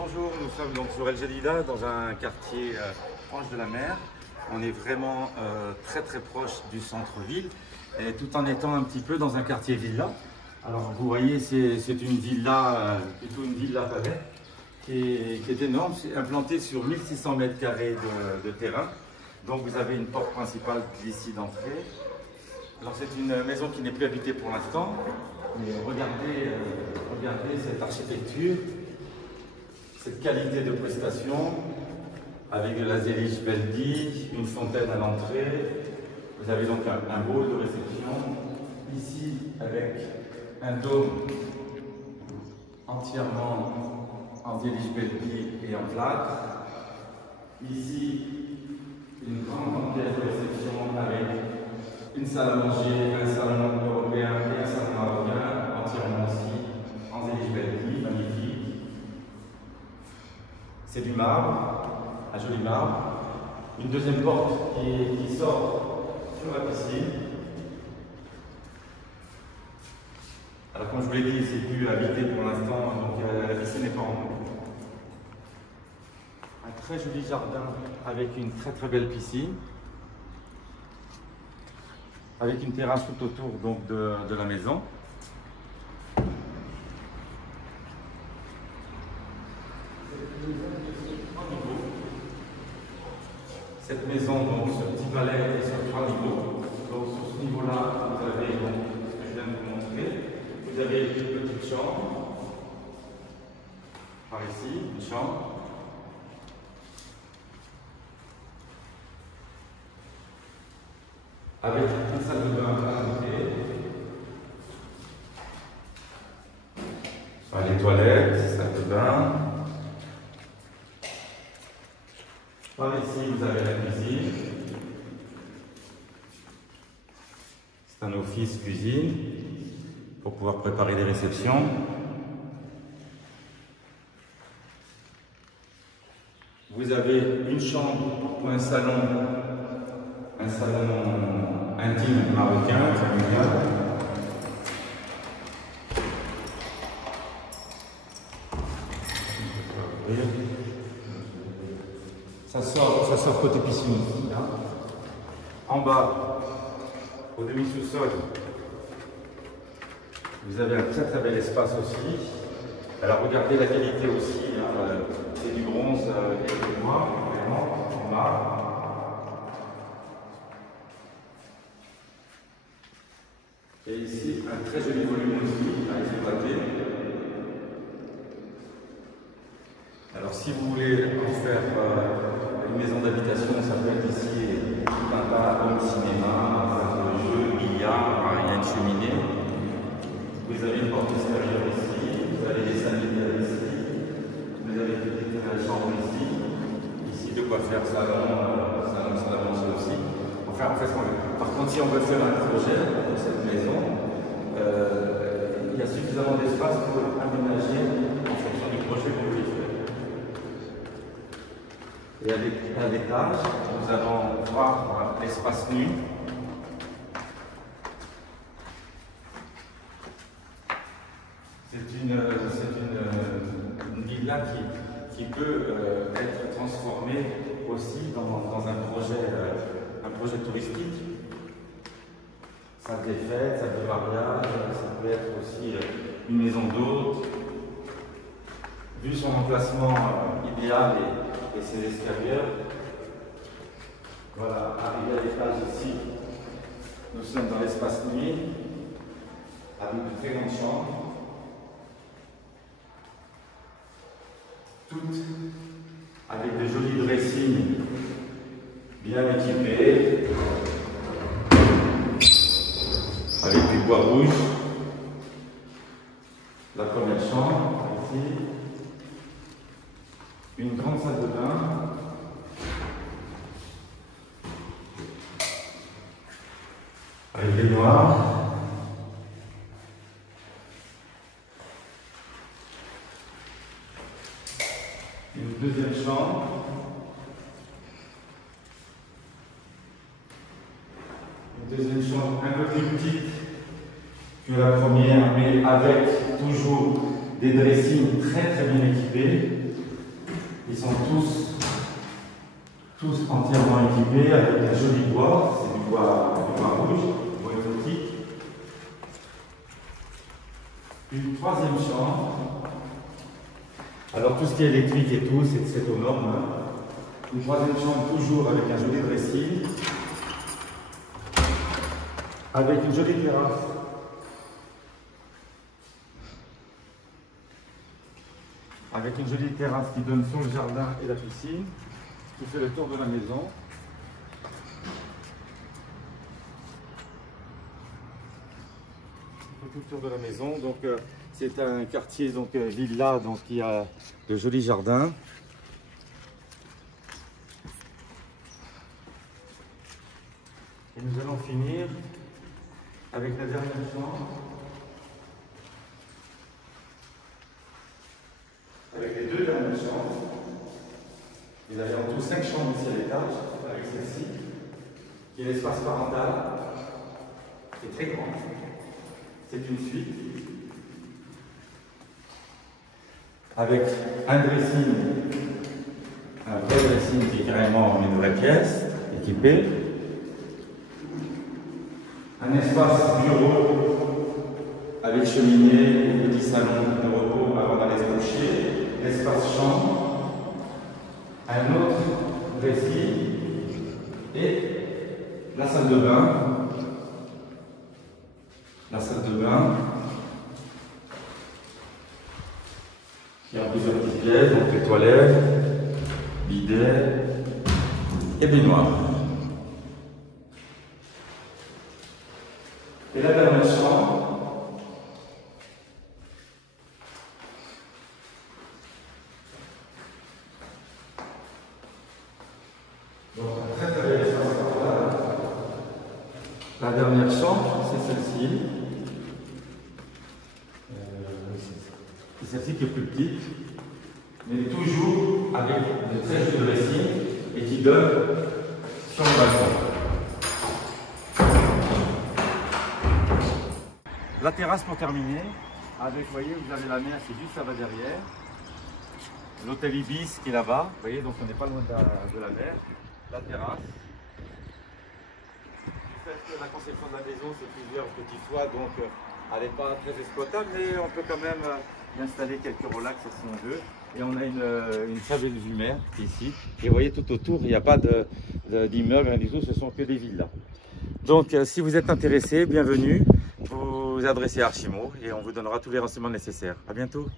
Bonjour, nous sommes donc sur El Jadida, dans un quartier proche de la mer. On est vraiment très proche du centre-ville, et tout en étant un petit peu dans un quartier villa. Alors vous voyez, c'est une villa, plutôt une villa pavée, qui est énorme, implantée sur 1600 mètres carrés de terrain. Donc vous avez une porte principale d'ici d'entrée. Alors c'est une maison qui n'est plus habitée pour l'instant, mais regardez cette architecture, cette qualité de prestation, avec de la zélige Beldi, une fontaine à l'entrée. Vous avez donc un hall de réception, ici avec un dôme entièrement en zélige Beldi et en plâtre. Ici, une grande pièce de réception avec une salle à manger, un salon européen et un salon marocain, entièrement aussi en zélige Beldi, magnifique. C'est du marbre, un joli marbre. Une deuxième porte qui sort sur la piscine. Alors comme je vous l'ai dit, c'est plus habité pour l'instant, donc la piscine n'est pas en eau. Un très joli jardin avec une très belle piscine. Avec une terrasse tout autour donc, de la maison. Cette maison, donc ce petit palais est sur 3 niveaux. Donc sur ce niveau-là, vous avez donc, ce que je viens de vous montrer. Vous avez une petite chambre. Par ici, une chambre. Avec une salle de bain à côté. Enfin, les toilettes, salle de bain. Par ici, vous avez la cuisine. C'est un office cuisine pour pouvoir préparer des réceptions. Vous avez une chambre pour un salon intime marocain, familial. Ça sort côté piscine ici. Hein. En bas, au demi-sous-sol, vous avez un très bel espace aussi. Alors regardez la qualité aussi. Hein. C'est du bronze et du noir, vraiment, en marbre. Et ici, un très joli volume aussi à exploiter. Alors si vous voulez en faire une maison d'habitation, ça peut être ici un bar, un cinéma, un salle de jeu, billard, il y a une cheminée. Vous avez une porte extérieure ici, vous avez des sanitaires ici, vous avez une chambre ici, ici de quoi faire salon, salle à manger aussi. Enfin, par contre, si on veut faire un projet pour cette maison, il y a suffisamment d'espace pour aménager en fonction du projet que vous voulez faire. Et à l'étage, nous allons voir l'espace nuit. C'est une villa qui peut être transformée aussi dans un projet touristique. Salle des fêtes, salle de mariage, ça peut être aussi une maison d'hôte. Vu son emplacement idéal et ses escaliers, voilà, arrivé à l'étage ici, nous sommes dans l'espace nuit, avec de très grandes chambres, toutes avec de jolis dressings bien équipés, avec du bois rouge. La première chambre, ici. Une grande salle de bain. Avec des noirs. Une deuxième chambre. Une deuxième chambre un peu plus petite que la première, mais avec toujours des dressings très bien équipés. Ils sont tous entièrement équipés avec un joli bois. C'est du bois rouge, du bois exotique. Une troisième chambre. Alors tout ce qui est électrique et tout, c'est aux normes. Une troisième chambre toujours avec un joli dressing. Avec une jolie terrasse. Avec une jolie terrasse qui donne sur le jardin et la piscine, qui fait le tour de la maison. Tout le tour de la maison. Donc c'est un quartier villa, donc il y a de jolis jardins. Et nous allons finir avec la dernière chambre. Avec les deux dernières chambres. Il y a en tout 5 chambres ici à l'étage, avec celle-ci, qui est l'espace parental, qui est très grand. C'est une suite. Avec un dressing, un vrai dressing qui est carrément une vraie pièce, équipée. Un espace bureau avec cheminée et petit salon de repos avant d'aller se coucher. L'espace chambre, un autre dressing et la salle de bain. La salle de bain qui a plusieurs petites pièces, donc les toilettes, bidet et baignoire. Et la dernière chambre, donc un très bel espace. La dernière chambre, c'est celle-ci. C'est celle-ci qui est plus petite, mais toujours avec de très jolis dressing et qui donne sur le balcon. La terrasse pour terminer, avec, vous voyez, vous avez la mer, c'est juste là-bas derrière. L'hôtel Ibis qui est là-bas, vous voyez, donc on n'est pas loin de la mer. La terrasse. La conception de la maison, c'est plusieurs petits toits, donc elle n'est pas très exploitable, mais on peut quand même y installer quelques relax si on veut. Et on a une très belle vue mer ici. Et vous voyez, tout autour, il n'y a pas d'immeubles, rien du tout, ce sont que des villas. Donc, si vous êtes intéressé, bienvenue. Vous vous adressez à Archimo et on vous donnera tous les renseignements nécessaires. À bientôt.